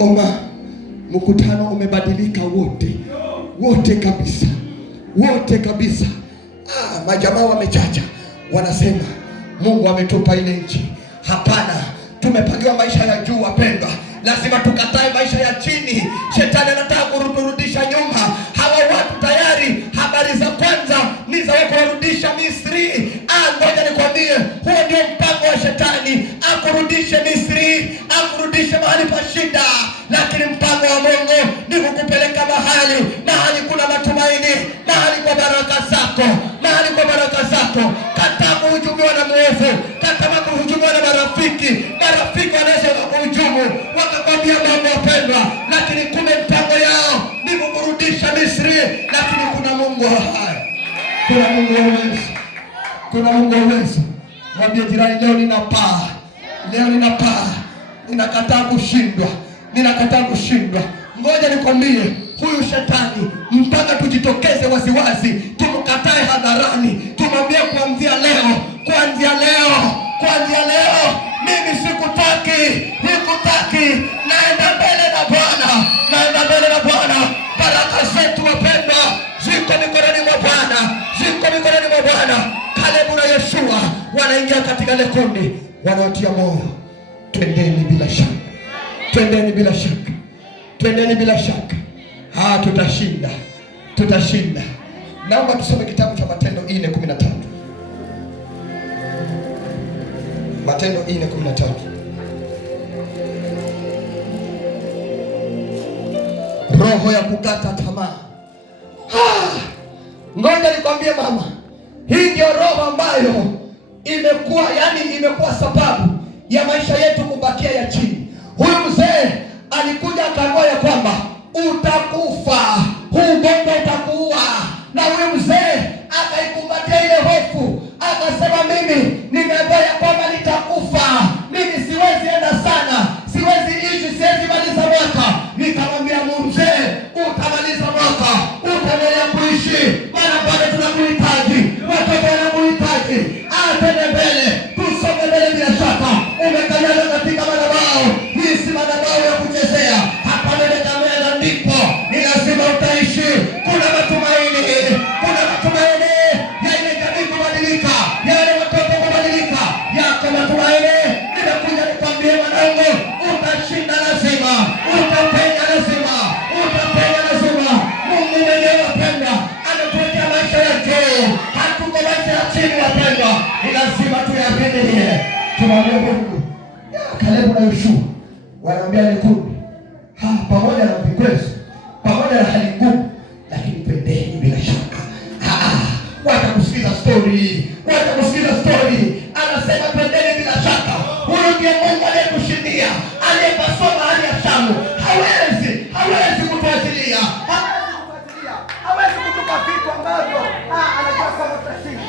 ngoma, mkutano umebadilika wote kabisa, wote kabisa. Majamaa wamechacha, wanasema Mungu ametupa ile nchi. Hapana, tumepangiwa maisha ya juu wapendwa. Lazima tukatae maisha ya chini. Shetani anataka kurudisha nyuma. Hawa watu tayari habari za kwanza ni za kurudisha Misri. Ngoja nikwambie, huo ndio mpango wa shetani, akurudishe Misri, akurudishe mahali pa shida. Lakini mpango wa Mungu ni kukupeleka mahali kuna matumaini, mahali kwa baraka zako, mahali kwa baraka zako. Kataa kuhujumiwa na mwovu, kataa kuhujumiwa na marafiki. Marafiki wanaweza kuhujumu, wakakwambia mambo wapendwa, lakini kumbe mpango yao ni kukurudisha Misri. Lakini kuna Mungu hai, kuna Mungu uwezo, kuna Mungu uwezo. Mwambie jirani, leo ninapaa, leo ninapaa, ninakataa kushindwa, ninakataa kushindwa. Ngoja nikwambie, huyu shetani mpaka tujitokeze waziwazi, tumkatae hadharani, tumwambie kuanzia leo mimi sikutaki, naenda mbele na Bwana, baraka zetu wapendwa ziko mikononi mwa Bwana. Kalebu na Yeshua wanaingia katika ile kundi, wanawatia moyo, twendeni bila shaka, tutashinda. Naomba tusome kitabu cha Matendo 4:13. Matendo 4:13. Roho ya kukata tamaa. Ngoja nikwambie mama, hii ndio roho ambayo imekuwa sababu ya maisha yetu kubakia ya chini. Huyu mzee alikuja akaambiwa ya kwamba utakufa, huu ugonjwa utakuua. Na huyu mzee akaikumbatia ile hofu, akasema mimi nimeambiwa ya kwamba nitakufa, mimi siwezi enda sana, siwezi ishi, siwezi maliza mwaka. Nikamwambia mzee, utamaliza mwaka, utaendelea kuishi, maana bado tunakuhitaji, watoto wanakuhitaji. Twende mbele, tusonge mbele bila shaka. Umekanyaga katika madhabahu, hii si madhabahu ya kuchezea. Hapa mbele kamera ndipo ni lazima utaishi. Kuna matumaini ya ile jamii kubadilika, ya ile watoto kubadilika. Yako matumaini. Nimekuja nikwambie mwanangu, utashinda lazima, utapenya lazima. Mungu mwenyewe wapendwa ametuwekea maisha ya juu, hatuko maisha ya chini wapendwa. Ni lazima tuyapitie. Tumwambie Mungu. Kalebu na Yoshua wanaambia ni kundi pamoja na vikwazo, pamoja na hali ngumu, lakini twendeni bila shaka. Watakusikiza story. Anasema twendeni bila shaka. Huyu ndiye Mungu aliyekushindia, aliyepasua mahali ya Shamu. Hawezi kutuachilia, hawezi kutupa vitu ambavyo anajua kama tutashinda.